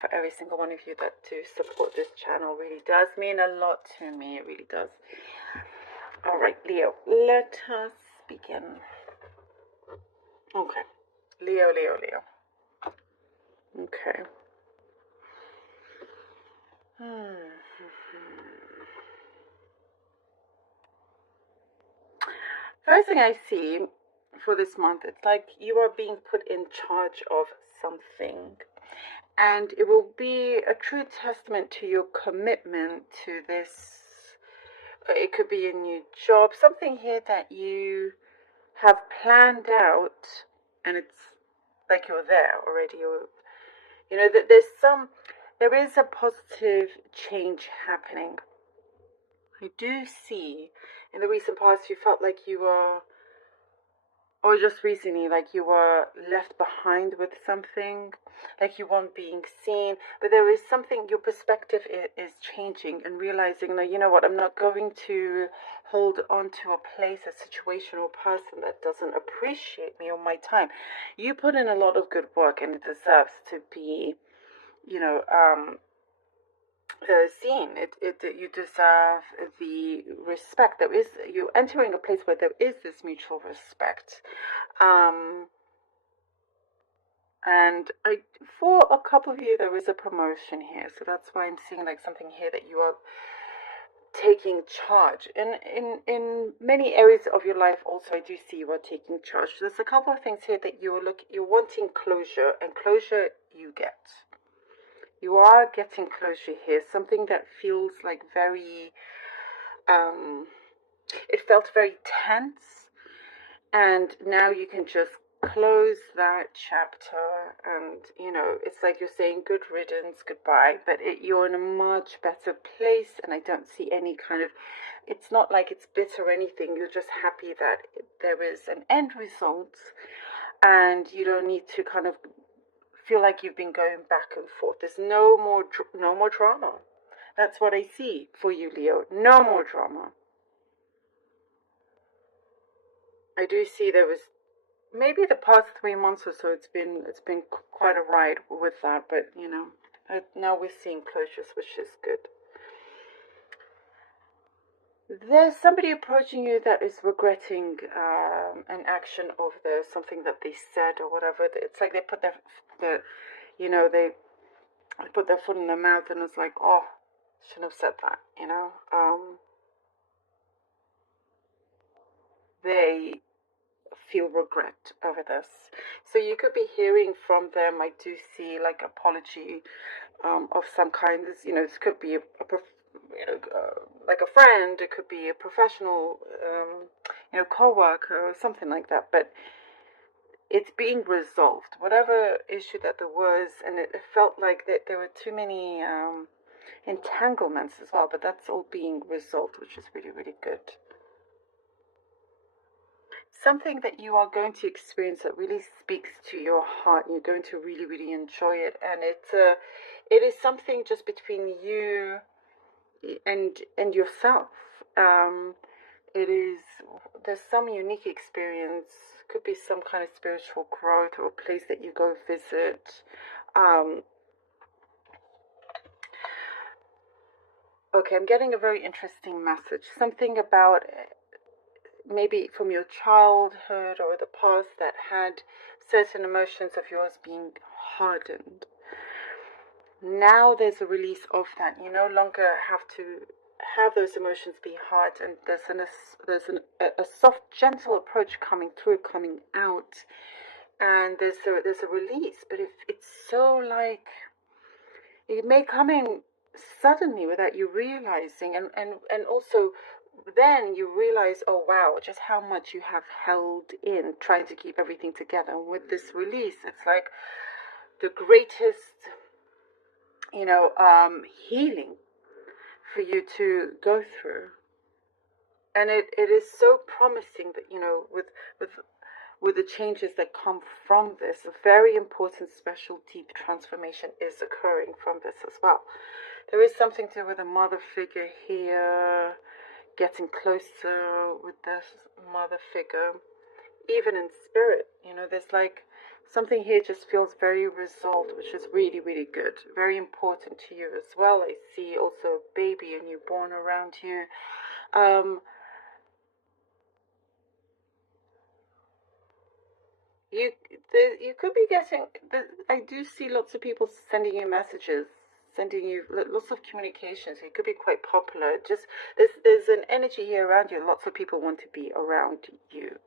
for every single one of you that do support this channel. Really does mean a lot to me. It really does. All right, Leo, let us begin. Okay, Leo. Okay. First thing I see for this month, it's like you are being put in charge of something. And it will be a true testament to your commitment to this. It could be a new job, something here that you have planned out, and it's like you're there already. You know that there is a positive change happening. I do see in the recent past you felt like you were, or just recently, like you were left behind with something, like you weren't being seen. But there is something, your perspective is changing and realizing, no, you know what, I'm not going to hold on to a place, a situation, or person that doesn't appreciate me or my time. You put in a lot of good work, and it deserves to be, you know, seen. You deserve the respect. You're entering a place where there is this mutual respect. And for a couple of you, there is a promotion here. So that's why I'm seeing like something here that you are taking charge. In many areas of your life also, I do see you are taking charge. There's a couple of things here that you're wanting closure, and closure you get. You are getting closure here. Something that feels like very, it felt very tense, and now you can just close that chapter, and you know, it's like you're saying good riddance, goodbye, but you're in a much better place, and I don't see any kind of, it's not like it's bitter or anything. You're just happy that there is an end result, and you don't need to kind of feel like you've been going back and forth. There's no more drama. That's what I see for you, Leo. No more drama. I do see there was maybe the past 3 months or so. It's been quite a ride with that, but you know, now we're seeing closures, which is good. There's somebody approaching you that is regretting an action of something that they said or whatever. It's like they put they put their foot in their mouth, and it's like, oh, shouldn't have said that, you know. They feel regret over this. So you could be hearing from them. I do see like apology of some kind. This could be like a friend. It could be a professional, co-worker or something like that. But it's being resolved, whatever issue that there was, and it felt like that there were too many entanglements as well. But that's all being resolved, which is really, really good. Something that you are going to experience that really speaks to your heart. You're going to really, really enjoy it, and it is something just between you and yourself. There's some unique experience. Could be some kind of spiritual growth, or a place that you go visit. Okay, I'm getting a very interesting message. Something about maybe from your childhood or the past that had certain emotions of yours being hardened. Now there's a release of that. You no longer have to have those emotions be hard, and there's a soft, gentle approach coming through, coming out, and there's a release. But if it's so like, it may come in suddenly without you realizing, and also then you realize, oh wow, just how much you have held in, trying to keep everything together. And with this release, it's like the greatest, healing for you to go through. And it is so promising that, with the changes that come from this, a very important, special, deep transformation is occurring from this as well. There is something to do with a mother figure here, getting closer with this mother figure, even in spirit. There's like Something here just feels very resolved, which is really, really good. Very important to you as well. I see also a baby, a newborn around you. You could be getting. I do see lots of people sending you messages, sending you lots of communications. It could be quite popular. Just there's an energy here around you. Lots of people want to be around you.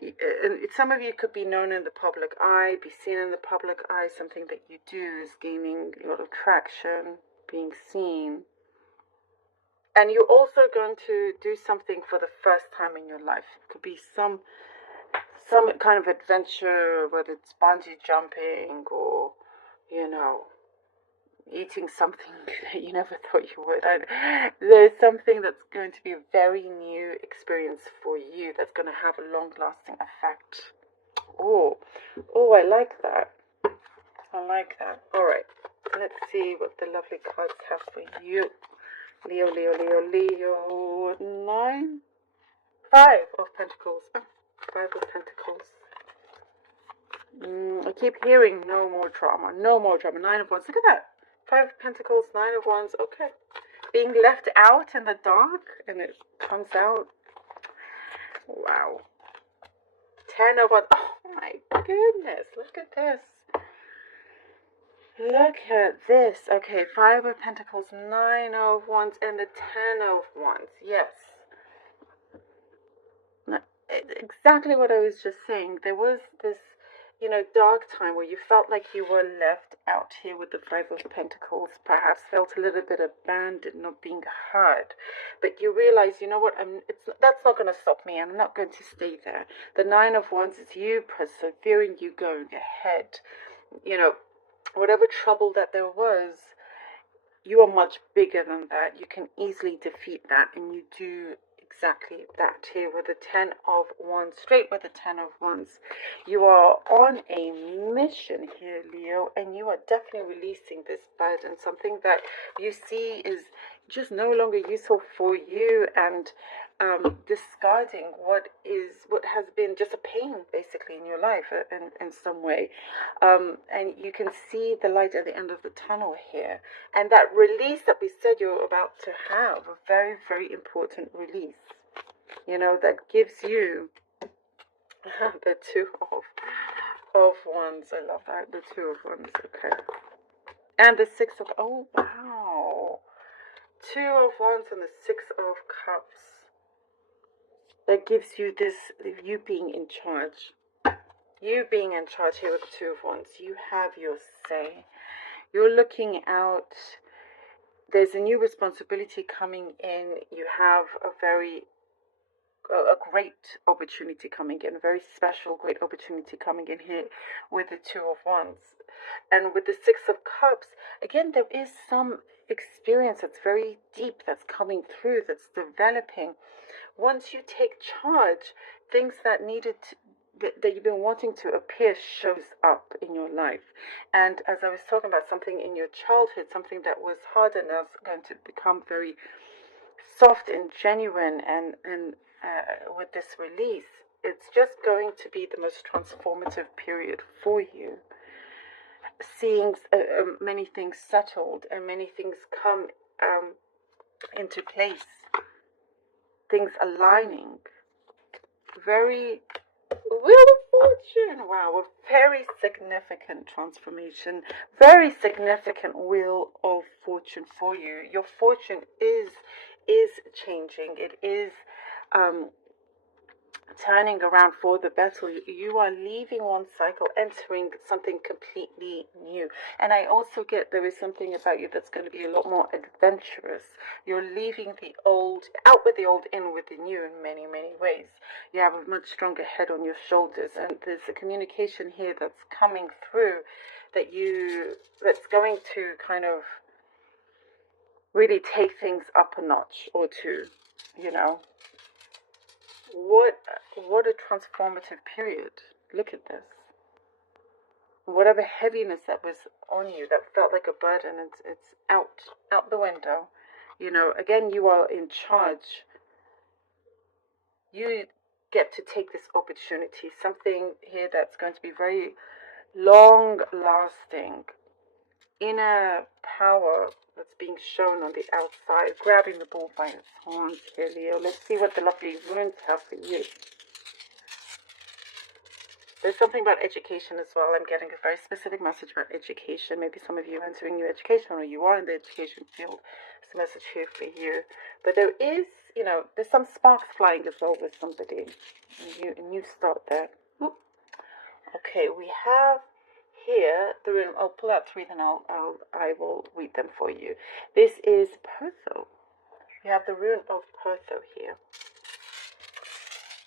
And some of you could be known in the public eye, be seen in the public eye. Something that you do is gaining a lot of traction, being seen. And you're also going to do something for the first time in your life. It could be some kind of adventure, whether it's bungee jumping or, eating something that you never thought you would. There's something that's going to be a very new experience for you that's going to have a long-lasting effect. Oh, I like that. I like that. All right, let's see what the lovely cards have for you. Leo, Leo, Leo, Leo. 9. 5 of Pentacles. 5 of Pentacles. I keep hearing no more drama. No more drama. 9 of Wands. Look at that. 5 of Pentacles, 9 of Wands. Okay. Being left out in the dark and it comes out. Wow. 10 of Wands. Oh my goodness. Look at this. Look at this. Okay. 5 of Pentacles, 9 of Wands, and the 10 of Wands. Yes. Exactly what I was just saying. There was this, dark time where you felt like you were left out here with the 5 of Pentacles, perhaps felt a little bit abandoned, not being heard. But you realize, you know what, that's not going to stop me. I'm not going to stay there. The 9 of Wands is you persevering, you going ahead. Whatever trouble that there was, you are much bigger than that. You can easily defeat that, and you do exactly that here with the 10 of Wands, straight with the 10 of Wands. You are on a mission here, Leo, and you are definitely releasing this burden, something that you see is just no longer useful for you, and discarding what has been just a pain basically in your life in some way, and you can see the light at the end of the tunnel here, and that release that we said you're about to have, a very, very important release, that gives you the 2 of Wands. I love that. The 2 of Wands. Okay. And the 6 of, oh wow, 2 of Wands and the 6 of Cups. That gives you this, you being in charge. You being in charge here with 2 of Wands. You have your say. You're looking out. There's a new responsibility coming in. You have a great opportunity coming in. A very special, great opportunity coming in here with the 2 of Wands. And with the 6 of Cups, again, there is some experience that's very deep that's coming through, that's developing. Once you take charge, things that you've been wanting to appear shows up in your life. And as I was talking about, something in your childhood, something that was hard enough, going to become very soft and genuine, and with this release, it's just going to be the most transformative period for you. Seeing many things settled and many things come into place, things aligning. Very Wheel of Fortune. Wow, a very significant transformation, very significant Wheel of Fortune for you. Your fortune is changing. It is turning around for the better. You are leaving one cycle, entering something completely new. And I also get there is something about you that's going to be a lot more adventurous. You're leaving the old, out with the old, in with the new in many, many ways. You have a much stronger head on your shoulders, and there's a communication here that's coming through that's going to kind of really take things up a notch or two, What a transformative period. Look at this. Whatever heaviness that was on you, that felt like a burden, it's out the window. Again, you are in charge. get to take this opportunity. Something here that's going to be very long lasting. Inner power that's being shown on the outside. Grabbing the bull by its horns here, Leo. Let's see what the lovely runes have for you. There's something about education as well. I'm getting a very specific message about education. Maybe some of you are entering new education, or you are in the education field. There's a message here for you. But there is, there's some sparks flying as well with somebody. A new start there. Ooh. Okay, we have here the rune. I'll pull out three, then I will read them for you. This is Pertho. We have the rune of Pertho here.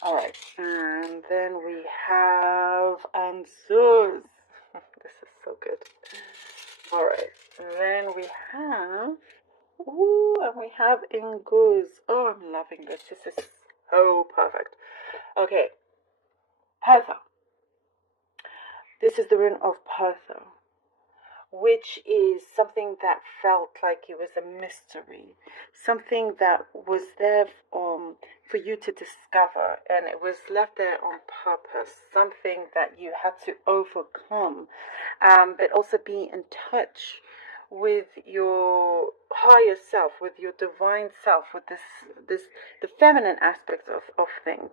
All right, and then we have Ansuz. This is so good. All right, and then we have, and we have Inguz. Oh, I'm loving this. This is so perfect. Okay, Pertho. This is the rune of Pertho, which is something that felt like it was a mystery, something that was there for you to discover, and it was left there on purpose, something that you had to overcome, but also be in touch with your higher self, with your divine self, with the feminine aspects of things.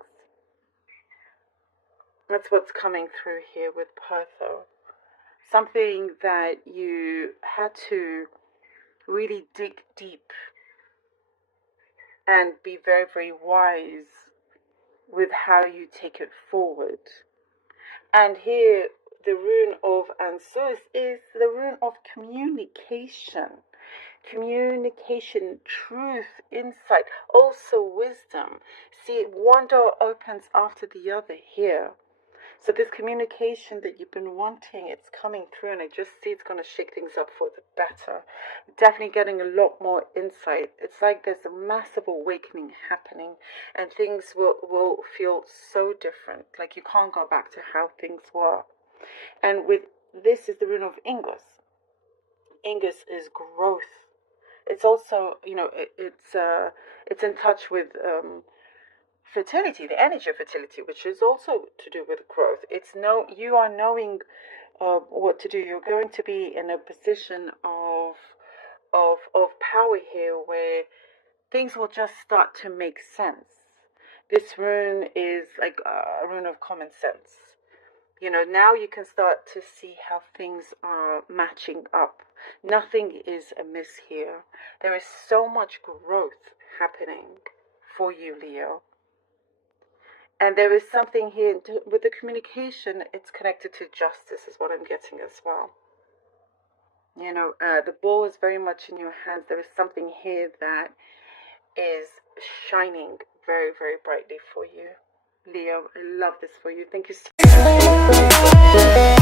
That's what's coming through here with Pertho. Something that you had to really dig deep and be very, very wise with how you take it forward. And here, the rune of Ansuz is the rune of communication. Communication, truth, insight, also wisdom. See, one door opens after the other here. So this communication that you've been wanting, it's coming through, and I just see it's going to shake things up for the better. Definitely getting a lot more insight. It's like there's a massive awakening happening, and things will feel so different. Like you can't go back to how things were. And with this is the rune of Ingus. Ingus is growth. It's also, it's in touch with fertility, the energy of fertility, which is also to do with growth. You are knowing what to do. You're going to be in a position of power here, where things will just start to make sense. This rune is like a rune of common sense. Now you can start to see how things are matching up. Nothing is amiss here. There is so much growth happening for you, Leo. And there is something here with the communication, it's connected to justice is what I'm getting as well. The ball is very much in your hands. There is something here that is shining very, very brightly for you. Leo, I love this for you. Thank you so much.